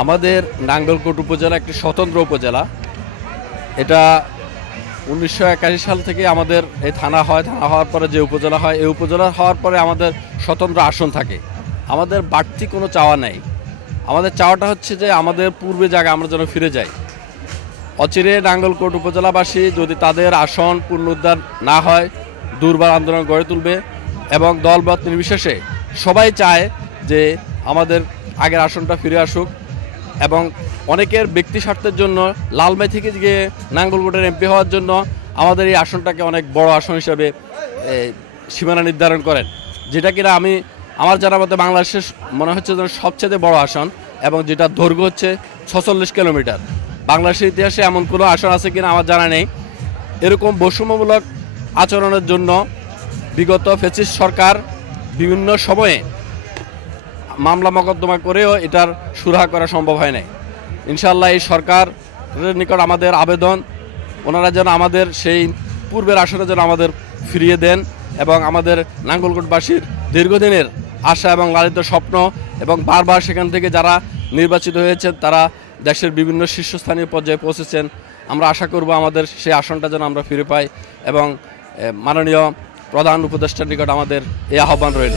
আমাদের নাঙ্গলকোট উপজেলা একটি স্বতন্ত্র উপজেলা। এটা 1981 সাল থেকে আমাদের এই থানা হয়। থানা হওয়ার পরে যে উপজেলা হয়, এই উপজেলা হওয়ার পরে আমাদের স্বতন্ত্র আসন থাকে। আমাদের বাড়তি কোনো চাওয়া নেই। আমাদের চাওয়াটা হচ্ছে যে আমাদের পূর্বে জায়গায় আমরা যেন ফিরে যাই। অচিরে নাঙ্গলকোট উপজেলাবাসী যদি তাদের আসন পুনরুদ্ধার না হয়, দুর্বার আন্দোলন গড়ে তুলবে এবং দলমত নির্বিশেষে সবাই চায় যে আমাদের আগের আসনটা ফিরে আসুক। এবং অনেকের ব্যক্তি স্বার্থের জন্য লালমাই থেকে গিয়ে নাঙ্গলকোটের এমপি হওয়ার জন্য আমাদের এই আসনটাকে অনেক বড় আসন হিসেবে সীমানা নির্ধারণ করেন, যেটা কিনা আমার জানা মতে বাংলাদেশের মনে হচ্ছে যেন সবচেয়ে বড় আসন এবং যেটা দৈর্ঘ্য হচ্ছে 46 কিলোমিটার। বাংলাদেশের ইতিহাসে এমন কোনো আসন আছে কিনা আমার জানা নেই। এরকম বৈষম্যমূলক আচরণের জন্য বিগত ফ্যাসিস্ট সরকার বিভিন্ন সময়ে মামলা মোকদ্দমা করেও এটার সুরাহা করা সম্ভব হয় নাই। ইনশাআল্লাহ এই সরকারের নিকট আমাদের আবেদন, ওনারা যেন আমাদের সেই পূর্বের আসনে যেন আমাদের ফিরিয়ে দেন এবং আমাদের নাঙ্গলকোটবাসীর দীর্ঘদিনের আশা এবং লালিত স্বপ্ন এবং বারবার সেখান থেকে যারা নির্বাচিত হয়েছেন তারা দেশের বিভিন্ন শীর্ষস্থানীয় পর্যায়ে পৌঁছেছেন। আমরা আশা করব আমাদের সেই আসনটা যেন আমরা ফিরে পাই এবং মাননীয় প্রধান উপদেষ্টার নিকট আমাদের এই আহ্বান রইল।